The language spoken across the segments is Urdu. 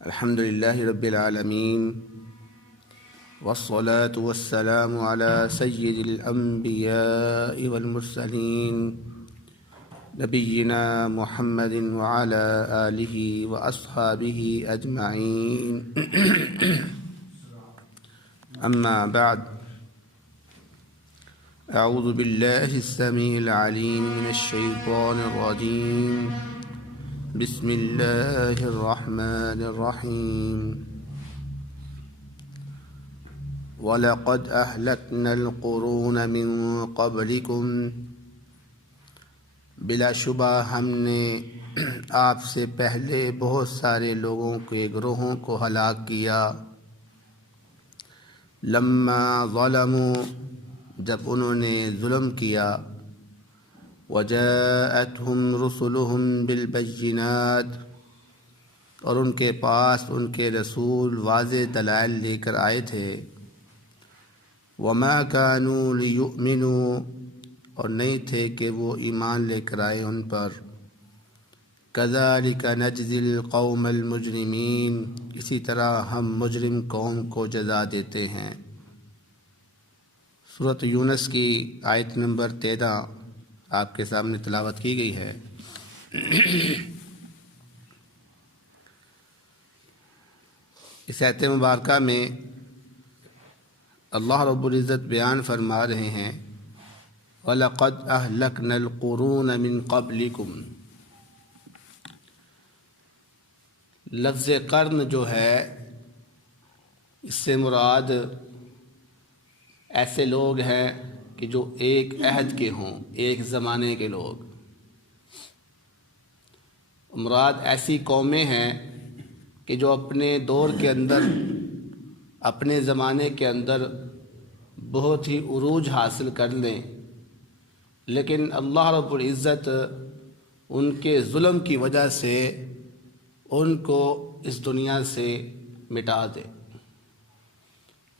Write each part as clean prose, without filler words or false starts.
الحمد لله رب العالمين والصلاة والسلام على سيد الأنبياء والمرسلين نبينا محمد وعلى آله وأصحابه أجمعين أما بعد أعوذ بالله السميع العليم من الشيطان الرجيم بسم الله الرحمن الرحيم وَلَقَدْ أَهْلَكْنَا الْقُرُونَ مِنْ قَبْلِكُمْ بلا شبہ ہم نے آپ سے پہلے بہت سارے لوگوں کے گروہوں کو ہلاک کیا لما ظلموا جب انہوں نے ظلم کیا وجاءتهم رسلهم بالبينات اور ان کے پاس ان کے رسول واضح دلائل لے کر آئے تھے وما كانوا ليؤمنوا اور نہیں تھے کہ وہ ایمان لے کر آئے ان پر كذلك نجزي القوم المجرمين اسی طرح ہم مجرم قوم کو جزا دیتے ہیں۔ سورۃ یونس کی آیت نمبر 13 آپ کے سامنے تلاوت کی گئی ہے۔ اس آیت مبارکہ میں اللہ رب العزت بیان فرما رہے ہیں وَلَقَدْ أَهْلَكْنَا الْقُرُونَ مِنْ قَبْلِكُمْ۔ لفظ قرن جو ہے اس سے مراد ایسے لوگ ہیں کہ جو ایک عہد کے ہوں، ایک زمانے کے لوگ۔ مراد ایسی قومیں ہیں کہ جو اپنے دور کے اندر، اپنے زمانے کے اندر بہت ہی عروج حاصل کر لیں، لیکن اللہ رب العزت ان کے ظلم کی وجہ سے ان کو اس دنیا سے مٹا دے۔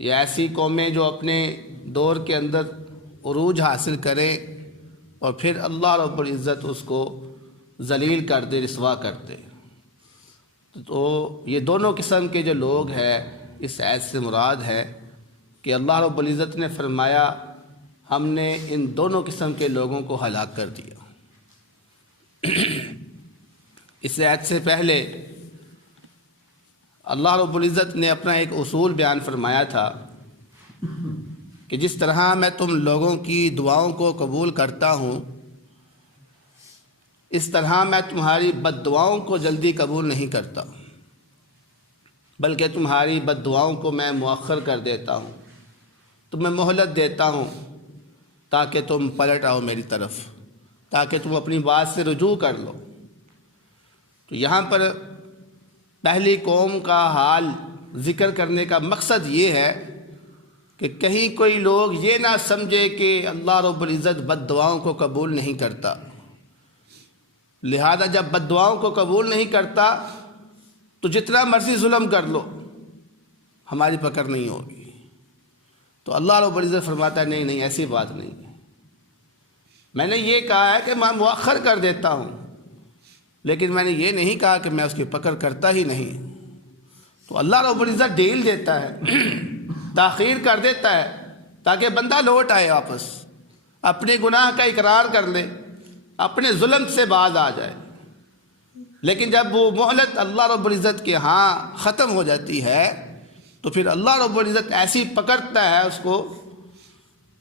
یہ ایسی قومیں جو اپنے دور کے اندر عروج حاصل کریں اور پھر اللہ رب العزت اس کو ذلیل کر دے، رسوا کر دے۔ تو یہ دونوں قسم کے جو لوگ ہیں اس آیت سے مراد ہے کہ اللہ رب العزت نے فرمایا ہم نے ان دونوں قسم کے لوگوں کو ہلاک کر دیا۔ اس آیت سے پہلے اللہ رب العزت نے اپنا ایک اصول بیان فرمایا تھا کہ جس طرح میں تم لوگوں کی دعاؤں کو قبول کرتا ہوں اس طرح میں تمہاری بد دعاؤں کو جلدی قبول نہیں کرتا، بلکہ تمہاری بد دعاؤں کو میں مؤخر کر دیتا ہوں، تمہیں مہلت دیتا ہوں تاکہ تم پلٹ آؤ میری طرف، تاکہ تم اپنی بات سے رجوع کر لو۔ تو یہاں پر پہلی قوم کا حال ذکر کرنے کا مقصد یہ ہے کہ کہیں کوئی لوگ یہ نہ سمجھے کہ اللہ رب العزت بد دعاؤں کو قبول نہیں کرتا، لہذا جب بد دعاؤں کو قبول نہیں کرتا تو جتنا مرضی ظلم کر لو ہماری پکڑ نہیں ہوگی۔ تو اللہ رب العزت فرماتا ہے نہیں ایسی بات نہیں ہے، میں نے یہ کہا ہے کہ میں مؤخر کر دیتا ہوں، لیکن میں نے یہ نہیں کہا کہ میں اس کی پکڑ کرتا ہی نہیں۔ تو اللہ رب العزت ڈیل دیتا ہے، تاخیر کر دیتا ہے تاکہ بندہ لوٹ آئے، واپس اپنے گناہ کا اقرار کر لے، اپنے ظلم سے باز آ جائے۔ لیکن جب وہ مہلت اللہ رب العزت کے ہاں ختم ہو جاتی ہے تو پھر اللہ رب العزت ایسی پکڑتا ہے اس کو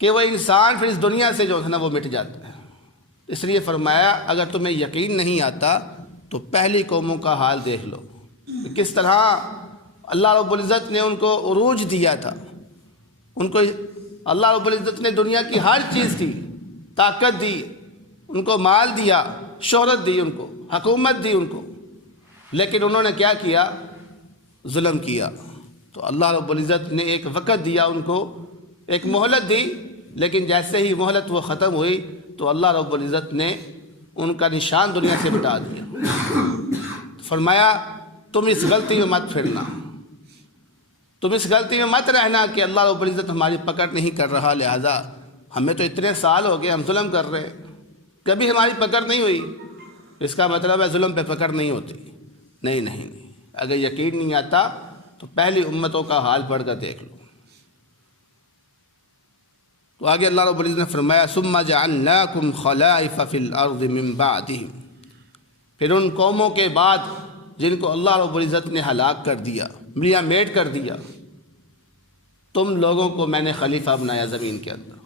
کہ وہ انسان پھر اس دنیا سے جو ہے نا وہ مٹ جاتا ہے۔ اس لیے فرمایا اگر تمہیں یقین نہیں آتا تو پہلی قوموں کا حال دیکھ لو، کس طرح اللہ رب العزت نے ان کو عروج دیا تھا، ان کو اللہ رب العزت نے دنیا کی ہر چیز دی، طاقت دی، ان کو مال دیا، شہرت دی، ان کو حکومت دی ان کو، لیکن انہوں نے کیا کیا؟ ظلم کیا۔ تو اللہ رب العزت نے ایک وقت دیا ان کو، ایک مہلت دی، لیکن جیسے ہی مہلت وہ ختم ہوئی تو اللہ رب العزت نے ان کا نشان دنیا سے مٹا دیا۔ فرمایا تم اس غلطی میں مت پھرنا، تم اس غلطی میں مت رہنا کہ اللہ رب العزت ہماری پکڑ نہیں کر رہا، لہذا ہمیں تو اتنے سال ہو گئے ہم ظلم کر رہے ہیں، کبھی ہماری پکڑ نہیں ہوئی، اس کا مطلب ہے ظلم پہ پکڑ نہیں ہوتی۔ نہیں، اگر یقین نہیں آتا تو پہلی امتوں کا حال پڑھ کر دیکھ لو۔ تو آگے اللہ رب العزت نے فرمایا ثم جعلناکم خلائف فی الارض من بعدہم، پھر ان قوموں کے بعد جن کو اللہ رب العزت نے ہلاک کر دیا، ملیاں میٹ کر دیا، تم لوگوں کو میں نے خلیفہ بنایا زمین کے اندر۔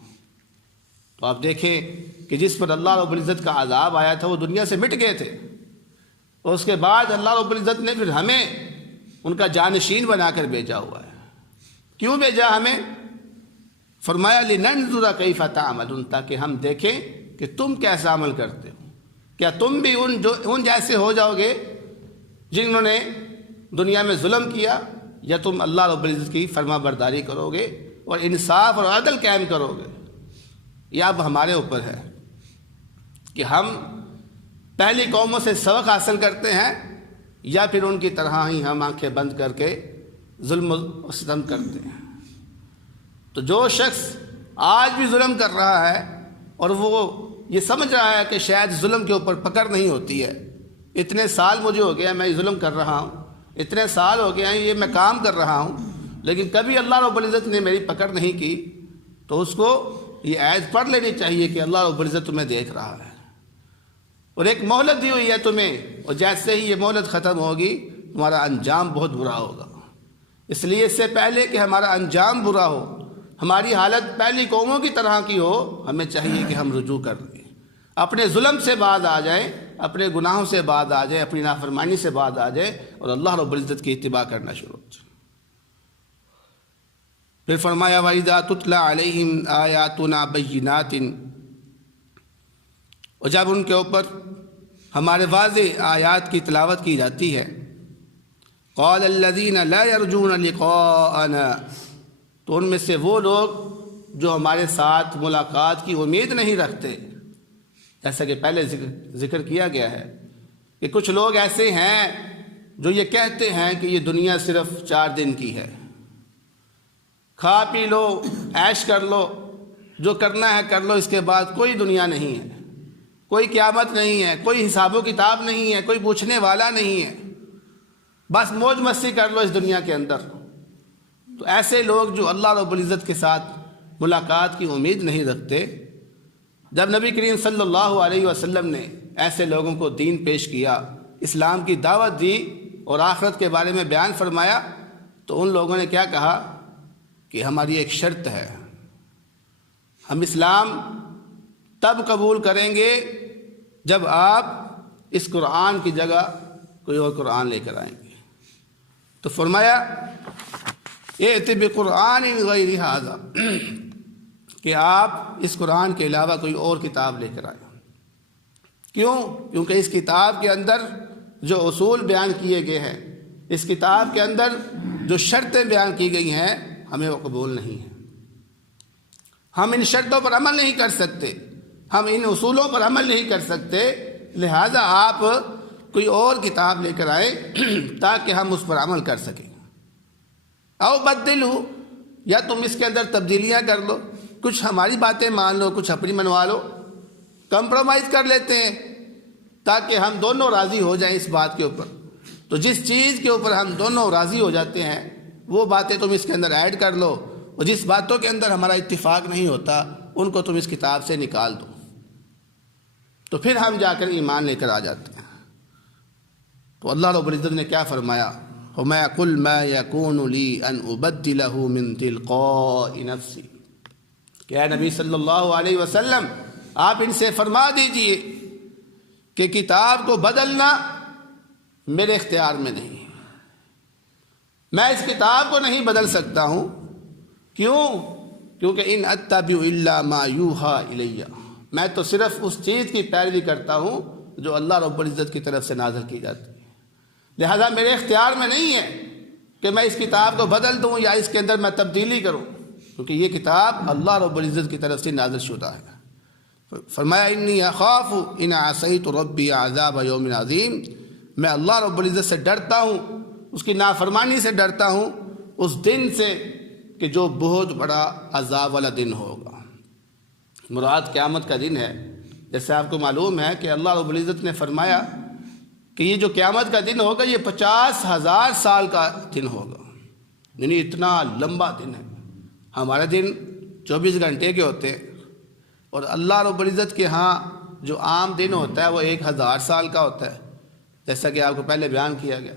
تو آپ دیکھیں کہ جس پر اللہ رب العزت کا عذاب آیا تھا وہ دنیا سے مٹ گئے تھے، اور اس کے بعد اللہ رب العزت نے پھر ہمیں ان کا جانشین بنا کر بھیجا ہوا ہے۔ کیوں بھیجا ہمیں؟ فرمایا لننظر کیف تعملون، تاکہ ہم دیکھیں کہ تم کیسا عمل کرتے ہو، کیا تم بھی ان جیسے ہو جاؤ گے جنہوں نے دنیا میں ظلم کیا، یا تم اللہ رب العزت کی فرما برداری کرو گے اور انصاف اور عدل قائم کرو گے۔ یہ اب ہمارے اوپر ہے کہ ہم پہلی قوموں سے سبق حاصل کرتے ہیں یا پھر ان کی طرح ہی ہم آنکھیں بند کر کے ظلم و ستم کرتے ہیں۔ تو جو شخص آج بھی ظلم کر رہا ہے اور وہ یہ سمجھ رہا ہے کہ شاید ظلم کے اوپر پکڑ نہیں ہوتی ہے، اتنے سال مجھے ہو گیا میں یہ ظلم کر رہا ہوں، اتنے سال ہو گیا یہ میں کام کر رہا ہوں، لیکن کبھی اللہ رب العزت نے میری پکڑ نہیں کی، تو اس کو یہ عید پڑھ لینی چاہیے کہ اللہ رب العزت تمہیں دیکھ رہا ہے اور ایک مہلت دی ہوئی ہے تمہیں، اور جیسے ہی یہ مہلت ختم ہوگی تمہارا انجام بہت برا ہوگا۔ اس لیے اس سے پہلے کہ ہمارا انجام برا ہو، ہماری حالت پہلی قوموں کی طرح کی ہو، ہمیں چاہیے کہ ہم رجوع کر لیں، اپنے ظلم سے باز آ جائیں، اپنے گناہوں سے باز آ جائیں، اپنی نافرمانی سے باز آ جائیں اور اللہ رب العزت کی اتباع کرنا شروع ہو جائے۔ پھر فرمایا وَإِذَا تُتْلَى عَلَيْهِمْ آيَاتُنَا بَيِّنَاتٍ، اور جب ان کے اوپر ہمارے واضح آیات کی تلاوت کی جاتی ہے، قَالَ الَّذِينَ لَا يَرْجُونَ لِقَاءَنَا، تو ان میں سے وہ لوگ جو ہمارے ساتھ ملاقات کی امید نہیں رکھتے، جیسا کہ پہلے ذکر کیا گیا ہے کہ کچھ لوگ ایسے ہیں جو یہ کہتے ہیں کہ یہ دنیا صرف 4 دن کی ہے، کھا پی لو، عیش کر لو، جو کرنا ہے کر لو، اس کے بعد کوئی دنیا نہیں ہے، کوئی قیامت نہیں ہے، کوئی حساب و کتاب نہیں ہے، کوئی پوچھنے والا نہیں ہے، بس موج مستی کر لو اس دنیا کے اندر۔ تو ایسے لوگ جو اللہ رب العزت کے ساتھ ملاقات کی امید نہیں رکھتے، جب نبی کریم صلی اللہ علیہ وسلم نے ایسے لوگوں کو دین پیش کیا، اسلام کی دعوت دی اور آخرت کے بارے میں بیان فرمایا، تو ان لوگوں نے کیا کہا کہ ہماری ایک شرط ہے، ہم اسلام تب قبول کریں گے جب آپ اس قرآن کی جگہ کوئی اور قرآن لے کر آئیں گے۔ تو فرمایا ائت بقرآن غیر ھذا، کہ آپ اس قرآن کے علاوہ کوئی اور کتاب لے کر آئیں۔ کیوں؟ کیونکہ اس کتاب کے اندر جو اصول بیان کیے گئے ہیں، اس کتاب کے اندر جو شرطیں بیان کی گئی ہیں، ہمیں وہ قبول نہیں ہیں، ہم ان شرطوں پر عمل نہیں کر سکتے، ہم ان اصولوں پر عمل نہیں کر سکتے، لہذا آپ کوئی اور کتاب لے کر آئیں تاکہ ہم اس پر عمل کر سکیں۔ او بدلو، یا تم اس کے اندر تبدیلیاں کر لو، کچھ ہماری باتیں مان لو، کچھ اپنی منوا لو، کمپرومائز کر لیتے ہیں تاکہ ہم دونوں راضی ہو جائیں اس بات کے اوپر۔ تو جس چیز کے اوپر ہم دونوں راضی ہو جاتے ہیں وہ باتیں تم اس کے اندر ایڈ کر لو، اور جس باتوں کے اندر ہمارا اتفاق نہیں ہوتا ان کو تم اس کتاب سے نکال دو، تو پھر ہم جا کر ایمان لے کر آ جاتے ہیں۔ تو اللہ رب العزت نے کیا فرمایا؟ وَمَا قُلْ مَا يَكُونُ لِي أَنْ أُبَدِّلَهُ مِنْ تِلْقَاءِ نَفْسِي، کہ اے نبی صلی اللہ علیہ وسلم آپ ان سے فرما دیجئے کہ کتاب کو بدلنا میرے اختیار میں نہیں ہے، میں اس کتاب کو نہیں بدل سکتا ہوں۔ کیوں؟ کیونکہ ان اتبع الا ما یوحى الی، میں تو صرف اس چیز کی پیروی کرتا ہوں جو اللہ رب العزت کی طرف سے نازل کی جاتی ہے، لہذا میرے اختیار میں نہیں ہے کہ میں اس کتاب کو بدل دوں یا اس کے اندر میں تبدیلی کروں، کیونکہ یہ کتاب اللہ رب العزت کی طرف سے نازل شدہ ہے۔ فرمایا انی اخاف ان عصیت ربی عذاب یوم عظیم، میں اللہ رب العزت سے ڈرتا ہوں، اس کی نافرمانی سے ڈرتا ہوں، اس دن سے کہ جو بہت بڑا عذاب والا دن ہوگا۔ مراد قیامت کا دن ہے۔ جیسے آپ کو معلوم ہے کہ اللہ رب العزت نے فرمایا کہ یہ جو قیامت کا دن ہوگا یہ 50,000 سال کا دن ہوگا، یعنی اتنا لمبا دن ہے۔ ہمارے دن 24 گھنٹے کے ہوتے ہیں، اور اللہ رب العزت کے ہاں جو عام دن ہوتا ہے وہ 1000 سال کا ہوتا ہے، جیسا کہ آپ کو پہلے بیان کیا گیا۔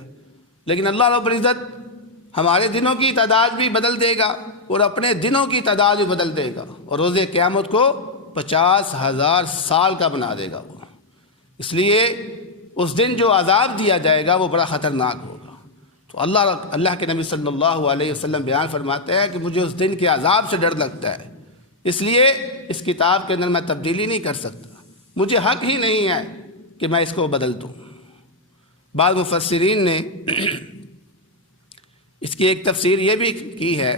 لیکن اللہ رب العزت ہمارے دنوں کی تعداد بھی بدل دے گا اور اپنے دنوں کی تعداد بھی بدل دے گا، اور روز قیامت کو 50,000 سال کا بنا دے گا وہ۔ اس لیے اس دن جو عذاب دیا جائے گا وہ بڑا خطرناک ہوگا۔ تو اللہ کے نبی صلی اللہ علیہ وسلم بیان فرماتے ہیں کہ مجھے اس دن کے عذاب سے ڈر لگتا ہے، اس لیے اس کتاب کے اندر میں تبدیلی نہیں کر سکتا، مجھے حق ہی نہیں ہے کہ میں اس کو بدل دوں۔ بعض مفسرین نے اس کی ایک تفسیر یہ بھی کی ہے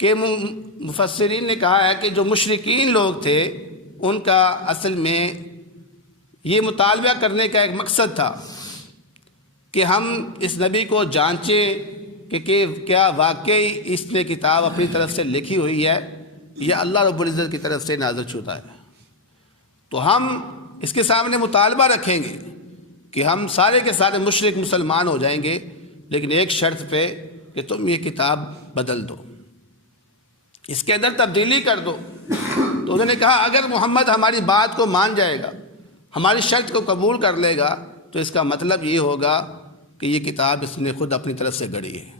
کہ مفسرین نے کہا ہے کہ جو مشرکین لوگ تھے ان کا اصل میں یہ مطالبہ کرنے کا ایک مقصد تھا کہ ہم اس نبی کو جانچیں کہ کیا واقعی اس نے کتاب اپنی طرف سے لکھی ہوئی ہے یا اللہ رب العزت کی طرف سے نازل شدہ ہے۔ تو ہم اس کے سامنے مطالبہ رکھیں گے کہ ہم سارے کے سارے مشرک مسلمان ہو جائیں گے، لیکن ایک شرط پہ کہ تم یہ کتاب بدل دو، اس کے اندر تبدیلی کر دو۔ تو انہوں نے کہا اگر محمد ہماری بات کو مان جائے گا، ہماری شرط کو قبول کر لے گا، تو اس کا مطلب یہ ہوگا کہ یہ کتاب اس نے خود اپنی طرف سے گڑھی ہے،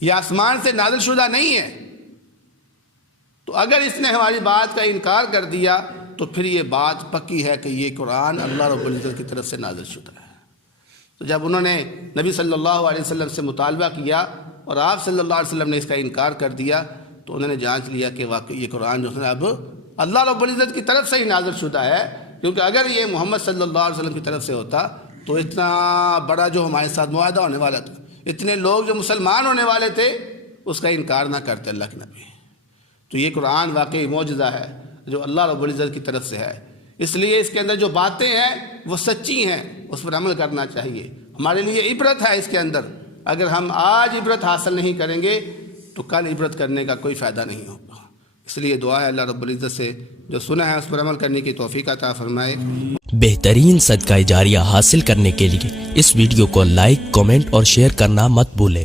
یہ آسمان سے نازل شدہ نہیں ہے۔ تو اگر اس نے ہماری بات کا انکار کر دیا تو پھر یہ بات پکی ہے کہ یہ قرآن اللہ رب العزت کی طرف سے نازل شدہ ہے۔ تو جب انہوں نے نبی صلی اللہ علیہ وسلم سے مطالبہ کیا اور آپ صلی اللہ علیہ وسلم نے اس کا انکار کر دیا، تو انہوں نے جانچ لیا کہ واقعی یہ قرآن جو ہے اب اللہ رب العزت کی طرف سے ہی نازل شدہ ہے، کیونکہ اگر یہ محمد صلی اللہ علیہ وسلم کی طرف سے ہوتا تو اتنا بڑا جو ہمارے ساتھ معاہدہ ہونے والا تھا، اتنے لوگ جو مسلمان ہونے والے تھے، اس کا انکار نہ کرتے اللہ کے نبی۔ تو یہ قرآن واقعی معجزہ ہے جو اللہ رب العزت کی طرف سے ہے، اس لیے اس کے اندر جو باتیں ہیں وہ سچی ہیں، اس پر عمل کرنا چاہیے۔ ہمارے لیے عبرت ہے اس کے اندر، اگر ہم آج عبرت حاصل نہیں کریں گے تو کل عبرت کرنے کا کوئی فائدہ نہیں ہوگا۔ اس لیے دعا ہے اللہ رب العزت سے جو سنا ہے اس پر عمل کرنے کی توفیق عطا فرمائے۔ بہترین صدقہ جاریہ حاصل کرنے کے لیے اس ویڈیو کو لائک، کمنٹ اور شیئر کرنا مت بھولیں۔